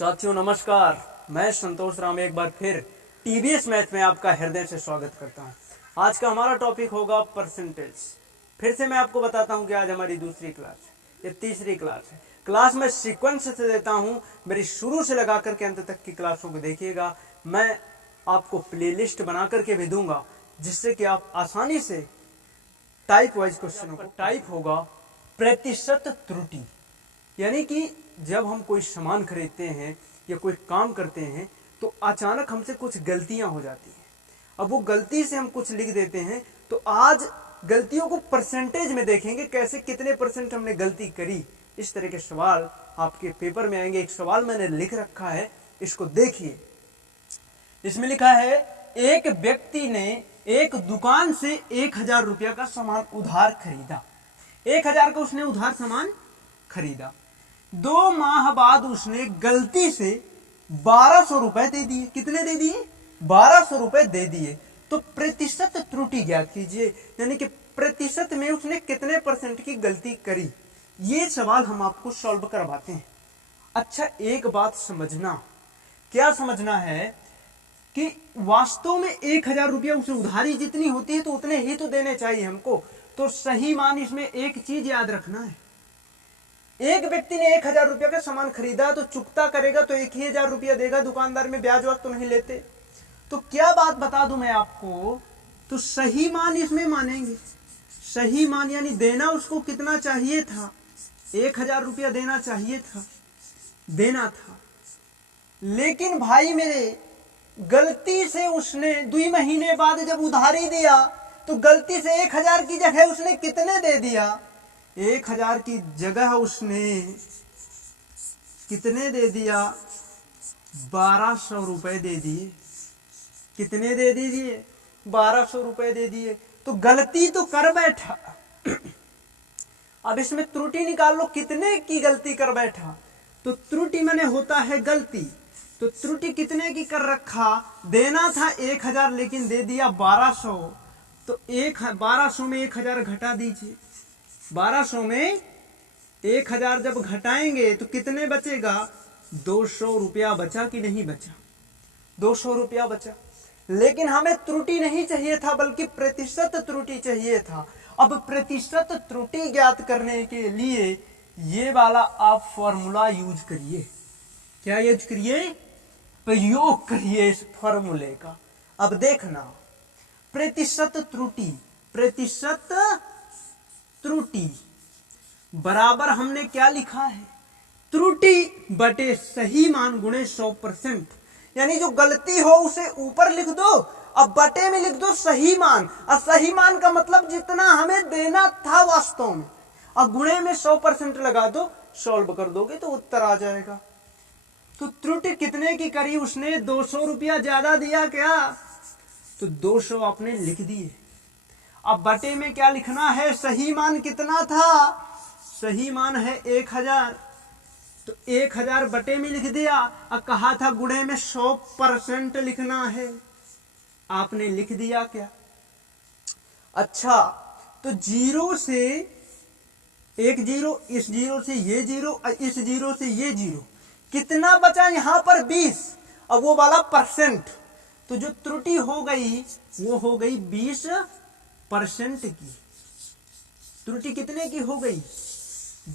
साथियों नमस्कार, मैं संतोष राम एक बार फिर टीवीएस मैथ में आपका हृदय से स्वागत करता हूं। आज का हमारा टॉपिक होगा परसेंटेज। फिर से मैं आपको बताता हूं कि आज हमारी दूसरी क्लास है, ये तीसरी क्लास है। क्लास में सीक्वेंस से देता हूं, मेरी शुरू से लगा करके अंत तक की क्लासों को देखिएगा। मैं आपको प्लेलिस्ट बना करके भी दूंगा, जिससे कि आप आसानी से टाइप वाइज क्वेश्चनों को टाइप होगा प्रतिशत त्रुटि, यानी कि जब हम कोई सामान खरीदते हैं या कोई काम करते हैं तो अचानक हमसे कुछ गलतियां हो जाती हैं। अब वो गलती से हम कुछ लिख देते हैं, तो आज गलतियों को परसेंटेज में देखेंगे, कैसे कितने परसेंट हमने गलती करी। इस तरह के सवाल आपके पेपर में आएंगे। एक सवाल मैंने लिख रखा है, इसको देखिए। इसमें लिखा है, एक व्यक्ति ने एक दुकान से 1000 रुपया का सामान उधार खरीदा। 1000 का उसने उधार सामान खरीदा। 2 माह बाद उसने गलती से 1200 रुपए दे दिए। कितने दे दिए? 1200 रुपए दे दिए। तो प्रतिशत त्रुटि ज्ञात कीजिए, यानी कि प्रतिशत में उसने कितने परसेंट की गलती करी। ये सवाल हम आपको सॉल्व करवाते हैं। अच्छा, एक बात समझना। क्या समझना है कि वास्तव में 1000 रुपया उसे उधारी जितनी होती है तो उतने ही तो देने चाहिए हमको। तो सही मान इसमें एक चीज याद रखना है, एक व्यक्ति ने 1000 रुपया का सामान खरीदा तो चुकता करेगा तो 1000 रुपया देगा। दुकानदार में ब्याज वाज तो नहीं लेते। तो क्या बात बता दूं मैं आपको, तो सही मान इसमें मानेंगे। सही मान यानी देना उसको कितना चाहिए था? 1000 रुपया देना चाहिए था, देना था। लेकिन भाई मेरे, गलती से उसने 2 महीने बाद जब उधारी दिया तो गलती से 1000 की जगह उसने कितने दे दिया? 1000 की जगह उसने कितने दे दिया? 1200 रुपए दे दिए। कितने दे दिए? 1200 रुपए दे दिए। तो गलती तो कर बैठा। अब इसमें त्रुटि निकाल लो, कितने की गलती कर बैठा। तो त्रुटि माने होता है गलती। तो त्रुटि कितने की कर रखा? देना था 1000 लेकिन दे दिया 1200। तो 1200 में 1000 घटा दीजिए। 1200 में 1000 जब घटाएंगे तो कितने बचेगा? 200 रुपया बचा कि नहीं बचा? 200 रुपया बचा। लेकिन हमें त्रुटि नहीं चाहिए था, बल्कि प्रतिशत त्रुटि चाहिए था। अब प्रतिशत त्रुटि ज्ञात करने के लिए ये वाला आप फॉर्मूला यूज करिए। क्या यूज करिए? प्रयोग करिए इस फॉर्मूले का। अब देखना, प्रतिशत त्रुटि, प्रतिशत त्रुटि बराबर हमने क्या लिखा है? त्रुटि बटे सही मान गुणे 100%। यानी जो गलती हो उसे ऊपर लिख दो, अब बटे में लिख दो सही मान। और सही मान का मतलब जितना हमें देना था वास्तव में, और गुणे में 100% लगा दो। सॉल्व कर दोगे तो उत्तर आ जाएगा। तो त्रुटि कितने की करी उसने? 200 रुपया ज्यादा दिया क्या? तो 200 आपने लिख दिए। अब बटे में क्या लिखना है? सही मान कितना था? सही मान है 1000। तो 1000 बटे में लिख दिया, और कहा था गुणे में 100% लिखना है। आपने लिख दिया क्या? अच्छा, तो 0 से एक 0, इस 0 से ये 0, और इस 0 से ये 0, कितना बचा यहां पर? 20। अब वो वाला परसेंट, तो जो त्रुटि हो गई वो हो गई 20% की। त्रुटि कितने की हो गई?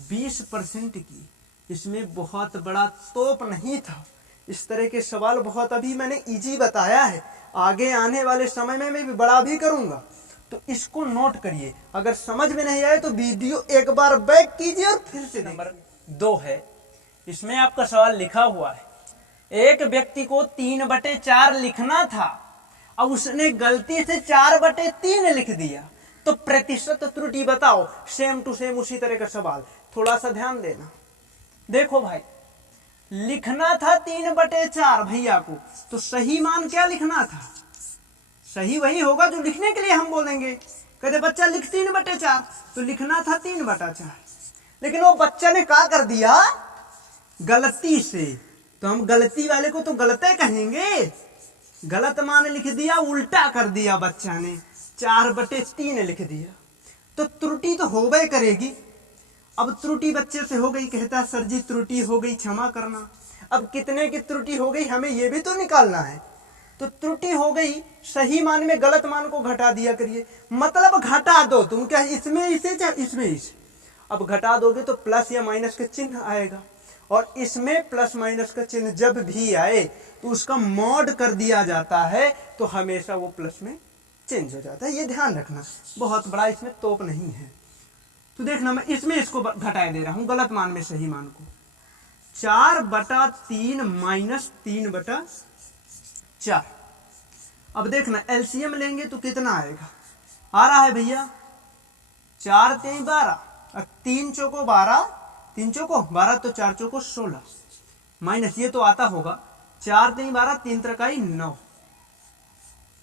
20% की। इसमें बहुत बड़ा तोप नहीं था। इस तरह के सवाल बहुत अभी मैंने इजी बताया है, आगे आने वाले समय में मैं भी बड़ा भी करूंगा। तो इसको नोट करिए। अगर समझ में नहीं आए तो वीडियो एक बार बैक कीजिए और फिर से। नंबर 2 है, इसमें आपका सवाल लिखा हुआ है, एक व्यक्ति को 3/4 लिखना था और उसने गलती से 4/3 लिख दिया। तो प्रतिशत त्रुटि बताओ। सेम टू सेम उसी तरह का सवाल, थोड़ा सा ध्यान देना। देखो भाई, लिखना था 3/4 भैया को, तो सही मान क्या लिखना था? सही वही होगा जो लिखने के लिए हम बोलेंगे। कहते बच्चा लिख 3/4, तो लिखना था 3/4। लेकिन वो बच्चा ने क्या कर दिया? गलती से। तो हम गलती वाले को तो गलते कहेंगे। गलत मान लिख दिया, उल्टा कर दिया बच्चा ने, 4/3 लिख दिया। तो त्रुटि तो हो गई करेगी। अब त्रुटि बच्चे से हो गई, कहता सर जी त्रुटि हो गई, क्षमा करना। अब कितने की त्रुटि हो गई हमें ये भी तो निकालना है। तो त्रुटि हो गई, सही मान में गलत मान को घटा दिया करिए, मतलब घटा दो तुम, क्या इसमें इसे चाहे इसमें इसे। अब घटा दोगे तो प्लस या माइनस का चिन्ह आएगा, और इसमें प्लस माइनस का चिन्ह जब भी आए तो उसका मॉड कर दिया जाता है, तो हमेशा वो प्लस में चेंज हो जाता है। ये ध्यान रखना, बहुत बड़ा इसमें तोप नहीं है। तो देखना मैं इसमें इसको घटाए दे रहा हूं, गलत मान में सही मान को। 4/3 माइनस 3/4। अब देखना एलसीएम लेंगे तो कितना आएगा, आ रहा है भैया 4 3 12, 3 चौको 12, 3 चौको 12 तो 4 चौको 16, माइनस ये तो आता होगा 4 3 12, 3 त्रिकाई 9,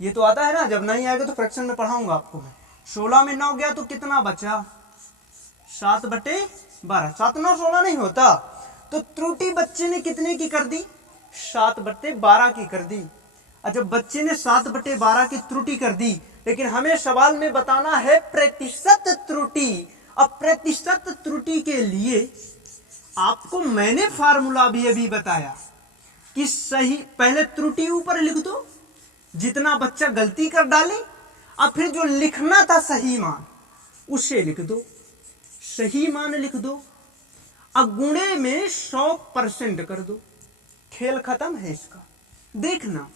ये तो आता है ना। जब नहीं आएगा तो फ्रैक्शन में पढ़ाऊंगा आपको मैं। 16 में 9 गया तो कितना बचा, 7/12। 7 9 16 नहीं होता, तो त्रुटि बच्चे ने कितने की कर दी, 7/12 की कर दी। अच्छा, बच्चे ने 7/12 की त्रुटि कर दी, लेकिन हमें सवाल में बताना है प्रतिशत त्रुटि। अब प्रतिशत त्रुटि के लिए आपको मैंने फार्मूला भी अभी बताया कि सही, पहले त्रुटि ऊपर लिख दो जितना बच्चा गलती कर डाले, और फिर जो लिखना था सही मान उसे लिख दो, सही मान लिख दो, अब गुणे में 100% कर दो, खेल खत्म है इसका। देखना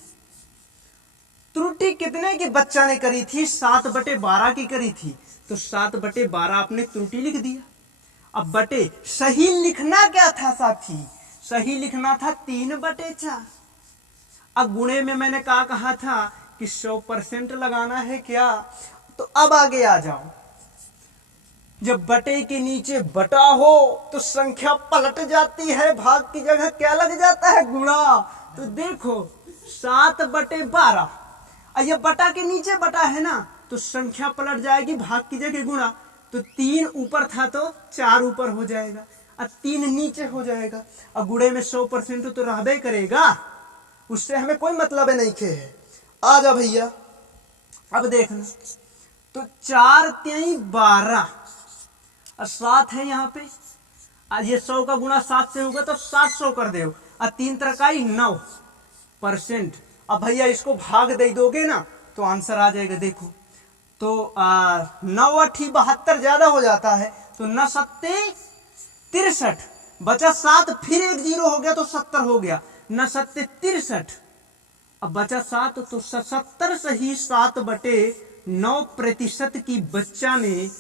त्रुटि कितने की बच्चा ने करी थी, 7/12 की करी थी, तो 7/12 आपने त्रुटि लिख दिया। अब बटे सही लिखना क्या था साथी, सही लिखना था 3/4। अब गुणे में मैंने कहा था कि 100% लगाना है क्या, तो अब आगे आ जाओ। जब बटे के नीचे बटा हो तो संख्या पलट जाती है, भाग की जगह क्या लग जाता है, गुणा। तो देखो 7/12, ये बटा के नीचे बटा है ना, तो संख्या पलट जाएगी, भाग की जगह गुणा। तो 3 ऊपर था तो 4 ऊपर हो जाएगा, अब 3 नीचे हो जाएगा। अब गुणे में 100% तो रहबे करेगा, उससे हमें कोई मतलब नहीं है। आ जा भैया, अब देखना तो 4 3 12, 7 है यहाँ पे, ये 100 का गुणा 7 से होगा तो 700 कर दे, 3 त्रिकाई 9%। अब भैया इसको भाग दे दोगे ना तो आंसर आ जाएगा। देखो तो 9 8 72 ज्यादा हो जाता है, तो 9 7 63 बचा 7, फिर 1 0 हो गया तो 70 हो गया, 9 7 63, अब बचा 7, तो 70 सही 7/9% की बच्चा ने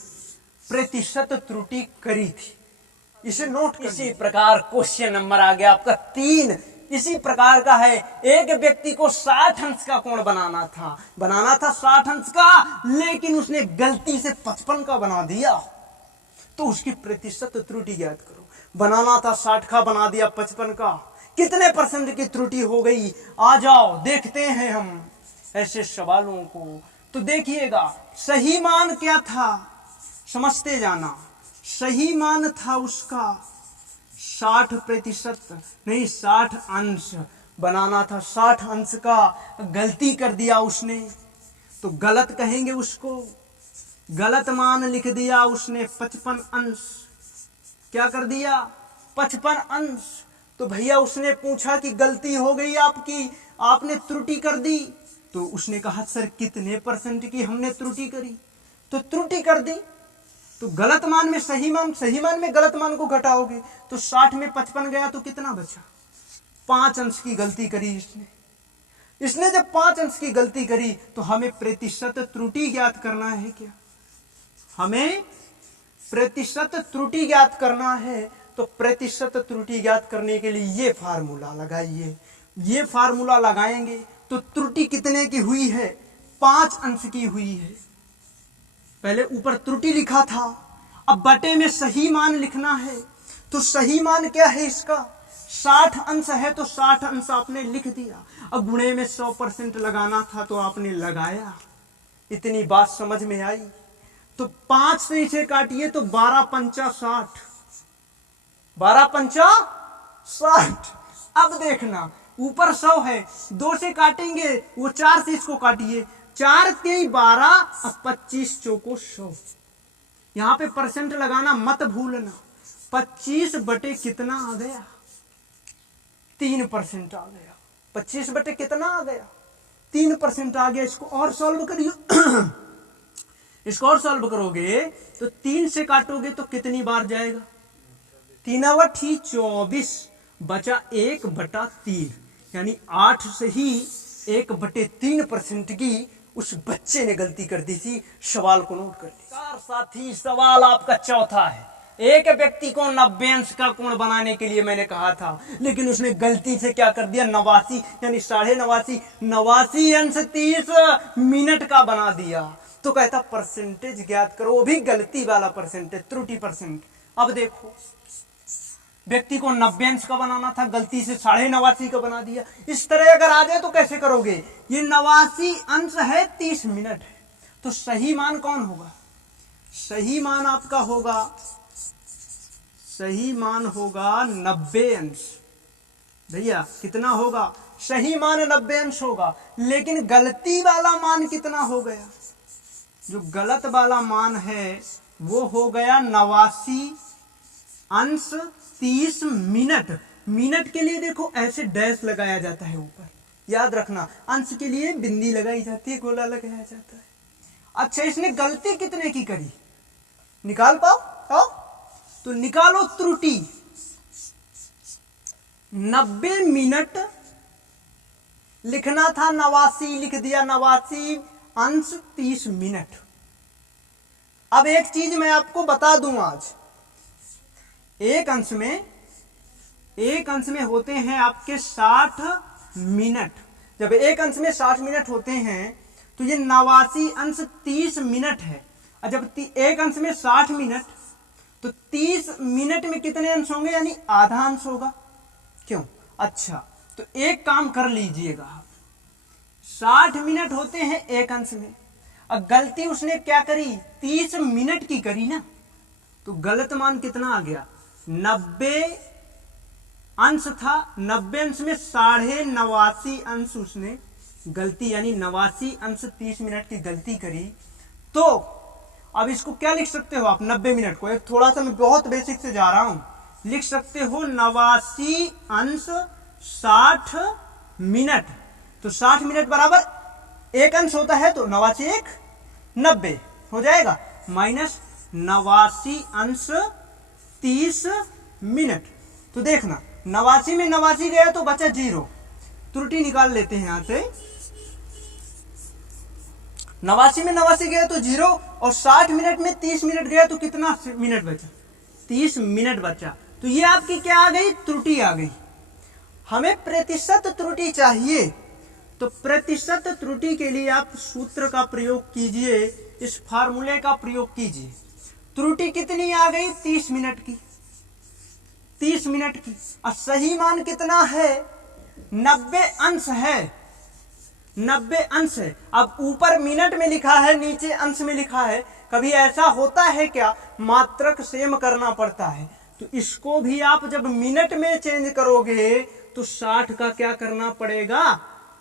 प्रतिशत त्रुटि करी थी। इसे नोट कर। इसी प्रकार क्वेश्चन नंबर आ गया आपका 3, इसी प्रकार का है। एक व्यक्ति को 60 अंश का कोण बनाना था 60 अंश का, लेकिन उसने गलती से 55 का बना दिया, तो उसकी प्रतिशत त्रुटि ज्ञात करो। बनाना था 60 का, बना दिया 55 का, कितने % की त्रुटि हो गई। आ जाओ देखते हैं हम ऐसे सवालों को। तो देखिएगा सही मान क्या था, समझते जाना। सही मान था उसका 60% नहीं 60 अंश, बनाना था 60 अंश का, गलती कर दिया उसने, तो गलत कहेंगे उसको, गलत मान लिख दिया उसने 55 अंश। क्या कर दिया, 55 अंश। तो भैया उसने पूछा कि गलती हो गई आपकी, आपने त्रुटि कर दी, तो उसने कहा सर कितने % की हमने त्रुटि करी, तो त्रुटि कर दी। तो गलत मान में सही मान में गलत मान को घटाओगे तो 60 में 55 गया तो कितना बचा, 5 अंश की गलती करी इसने जब 5 अंश की गलती करी, तो हमें प्रतिशत त्रुटि ज्ञात करना है। क्या हमें प्रतिशत त्रुटि ज्ञात करना है, तो प्रतिशत त्रुटि ज्ञात करने के लिए ये फार्मूला लगाइए। ये फार्मूला लगाएंगे तो त्रुटि कितने की हुई है, 5 अंश की हुई है। पहले ऊपर त्रुटि लिखा था, अब बटे में सही मान लिखना है। तो सही मान क्या है इसका, 60 अंश है, तो 60 अंश आपने लिख दिया। अब गुणे में 100% लगाना था तो आपने लगाया। इतनी बात समझ में आई। तो 5 से इसे काटिए तो 12 पंचा 60, 12 पंचा 60। अब देखना ऊपर 100 है, 2 से काटेंगे, वो 4 से इसको काटिए, 4 3 12, 25 चौको 100। यहां पे % लगाना मत भूलना। 25 बटे कितना आ गया, 3% आ गया। 25 बटे कितना आ गया? 3% आ गया। इसको और सॉल्व करिए। इसको और सॉल्व करोगे तो 3 से काटोगे तो कितनी बार जाएगा? 3 24 बचा 1/3, यानी 8 से ही 1/3% की उस बच्चे ने गलती कर दी थी। सवाल को नोट कर लीजिए साथी। सवाल आपका चौथा है। एक व्यक्ति को 90 अंश का कोण बनाने के लिए मैंने कहा था, लेकिन उसने गलती से क्या कर दिया? 89 यानी 89.5 89 अंश 30 मिनट का बना दिया। तो कहता परसेंटेज ज्ञात करो, वो भी गलती वाला परसेंटेज, त्रुटि परसेंट। अब देखो, व्यक्ति को 90 अंश का बनाना था, गलती से 89.5 का बना दिया। इस तरह अगर आ जाए तो कैसे करोगे? ये 89 अंश है, 30 मिनट है, तो सही मान कौन होगा? सही मान आपका होगा, सही मान होगा 90 अंश। भैया कितना होगा? सही मान 90 अंश होगा, लेकिन गलती वाला मान कितना हो गया? जो गलत वाला मान है वो हो गया 89 अंश 30 मिनट। मिनट के लिए देखो ऐसे डैश लगाया जाता है ऊपर, याद रखना। अंश के लिए बिंदी लगाई जाती है, गोला लगाया जाता है। अच्छा, इसने गलती कितने की करी? निकाल पाओ? आओ तो निकालो त्रुटि। 90 मिनट लिखना था, 89 लिख दिया। 89 अंश 30 मिनट। अब एक चीज मैं आपको बता दूं आज, एक अंश में होते हैं आपके 60 मिनट। जब एक अंश में 60 मिनट होते हैं तो ये 89 अंश 30 मिनट है। और जब एक अंश में 60 मिनट, तो 30 मिनट में कितने अंश होंगे? यानी आधा अंश होगा। क्यों? अच्छा, तो एक काम कर लीजिएगा, 60 मिनट होते हैं एक अंश में, और गलती उसने क्या करी? 30 मिनट की करी ना, तो गलत मान कितना आ गया? 90 अंश था। 90 अंश में 89.5 अंश उसने गलती, यानी 89 अंश 30 मिनट की गलती करी। तो अब इसको क्या लिख सकते हो आप? 90 मिनट को, एक थोड़ा सा मैं बहुत बेसिक से जा रहा हूं, लिख सकते हो 89 अंश 60 मिनट। तो 60 मिनट बराबर एक अंश होता है, तो 89 1 90 हो जाएगा, माइनस 89 अंश 30 मिनट। तो देखना, 89 में 89 गया तो बचा 0, त्रुटि निकाल लेते हैं यहां से। 89 में 89 गया तो 0, और 60 मिनट में 30 मिनट गया तो कितना मिनट बचा? 30 मिनट बचा। तो ये आपकी क्या आ गई? त्रुटि आ गई। हमें प्रतिशत त्रुटि चाहिए, तो प्रतिशत त्रुटि के लिए आप सूत्र का प्रयोग कीजिए, इस फार्मूले का प्रयोग कीजिए। त्रुटि कितनी आ गई? 30 मिनट की, 30 मिनट की। और सही मान कितना है? 90 अंश है, 90 अंश है। अब ऊपर मिनट में लिखा है, नीचे अंश में लिखा है। कभी ऐसा होता है क्या? मात्रक सेम करना पड़ता है। तो इसको भी आप जब मिनट में चेंज करोगे तो 60 का क्या करना पड़ेगा?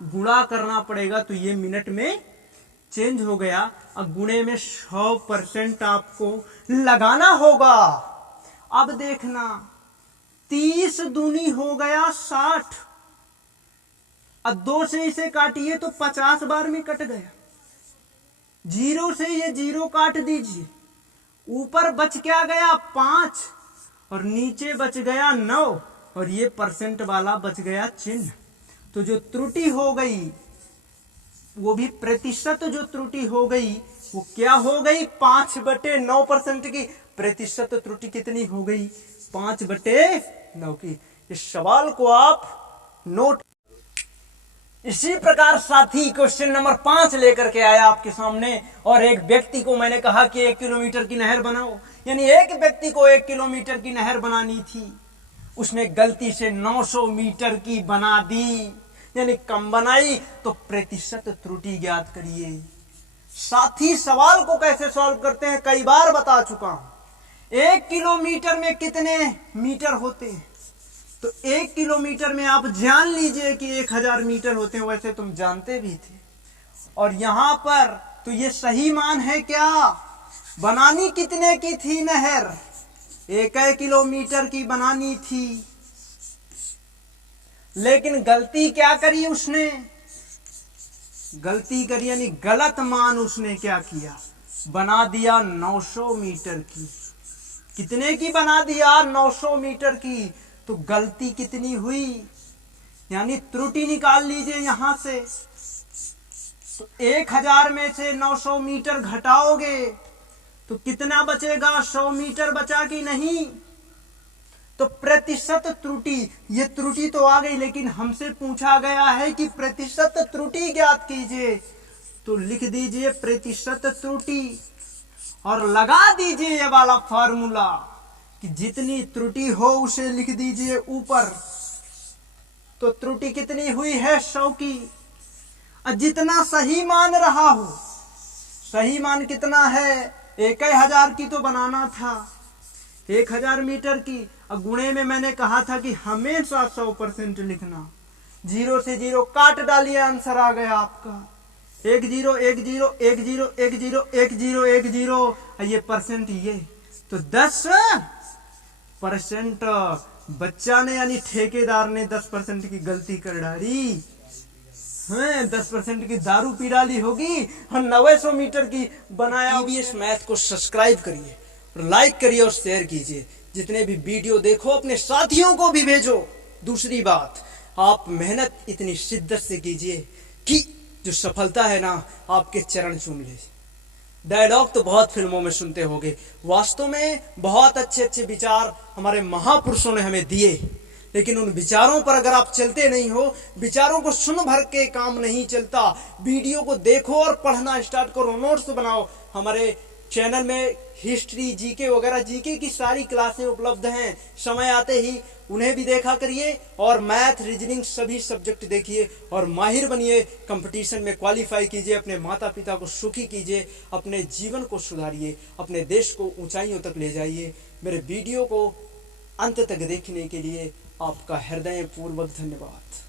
गुणा करना पड़ेगा। तो ये मिनट में चेंज हो गया, अब गुणे में 100% आपको लगाना होगा। अब देखना, 30 दूनी हो गया 60, अब 2 से इसे काटिए तो 50 बार में कट गया। 0 से ये 0 काट दीजिए, ऊपर बच क्या गया? 5, और नीचे बच गया 9, और ये परसेंट वाला बच गया चिन्ह। तो जो त्रुटि हो गई, वो भी प्रतिशत जो त्रुटि हो गई वो क्या हो गई? 5/9% की। प्रतिशत त्रुटि कितनी हो गई? 5/9 की। इस सवाल को आप नोट। इसी प्रकार साथी क्वेश्चन नंबर 5 लेकर के आया आपके सामने, और एक व्यक्ति को मैंने कहा कि 1 किलोमीटर की नहर बनाओ, यानी एक व्यक्ति को 1 किलोमीटर की नहर बनानी थी, उसने गलती से 900 मीटर की बना दी, यानी कम बनाई। तो प्रतिशत त्रुटि ज्ञात करिए। साथी सवाल को कैसे सॉल्व करते हैं कई बार बता चुका हूं। 1 किलोमीटर में कितने मीटर होते हैं? तो 1 किलोमीटर में आप जान लीजिए कि 1000 मीटर होते हैं, वैसे तुम जानते भी थे। और यहां पर तो ये सही मान है क्या? बनानी कितने की थी नहर? 1 किलोमीटर की बनानी थी। लेकिन गलती क्या करी उसने, गलती करी यानी गलत मान उसने क्या किया, बना दिया 900 मीटर की। कितने की बना दिया, 900 मीटर की। तो गलती कितनी हुई, यानी त्रुटि निकाल लीजिए यहां से। तो 1000 में से 900 मीटर घटाओगे तो कितना बचेगा, 100 मीटर बचा कि नहीं। तो प्रतिशत त्रुटि, ये त्रुटि तो आ गई, लेकिन हमसे पूछा गया है कि प्रतिशत त्रुटि ज्ञात कीजिए। तो लिख दीजिए प्रतिशत त्रुटि और लगा दीजिए ये वाला फॉर्मूला कि जितनी त्रुटि हो उसे लिख दीजिए ऊपर। तो त्रुटि कितनी हुई है, 100 की। जितना सही मान रहा हो, सही मान कितना है, 1000 की तो बनाना था, 1000 मीटर की। अब गुणे में मैंने कहा था कि हमेशा 100% लिखना, 0 से 0 काट डालिए, आंसर आ गया आपका 10 10 10 10 10 10 10। ये परसेंट, ये तो 10% बच्चा ने यानी ठेकेदार ने 10% की गलती कर डाली। 10% की दारू पी डाली होगी और 900 मीटर की बनाया। ईवीएस मैथ को सब्सक्राइब करिए और लाइक करिए और शेयर कीजिए। जितने भी वीडियो देखो अपने साथियों को भी भेजो। दूसरी बात, आप मेहनत इतनी शिद्दत से कीजिए कि जो सफलता है ना, आपके चरण चूम ले। डायलॉग तो बहुत फिल्मों में सुनते होंगे, वास्तव में बहुत अच्छे अच्छे विचार हमारे महापुरुषों ने हमें दिए, लेकिन उन विचारों पर अगर आप चलते नहीं हो, विचारों को सुन भर के काम नहीं चलता। वीडियो को देखो और पढ़ना स्टार्ट करो, नोट्स बनाओ। हमारे चैनल में हिस्ट्री, जीके वगैरह, जीके की सारी क्लासें उपलब्ध हैं, समय आते ही उन्हें भी देखा करिए। और मैथ, रीजनिंग सभी सब्जेक्ट देखिए और माहिर बनिए। कंपटीशन में क्वालिफाई कीजिए, अपने माता पिता को सुखी कीजिए, अपने जीवन को सुधारिए, अपने देश को ऊंचाइयों तक ले जाइए। मेरे वीडियो को अंत तक देखने के लिए आपका हृदयपूर्वक धन्यवाद।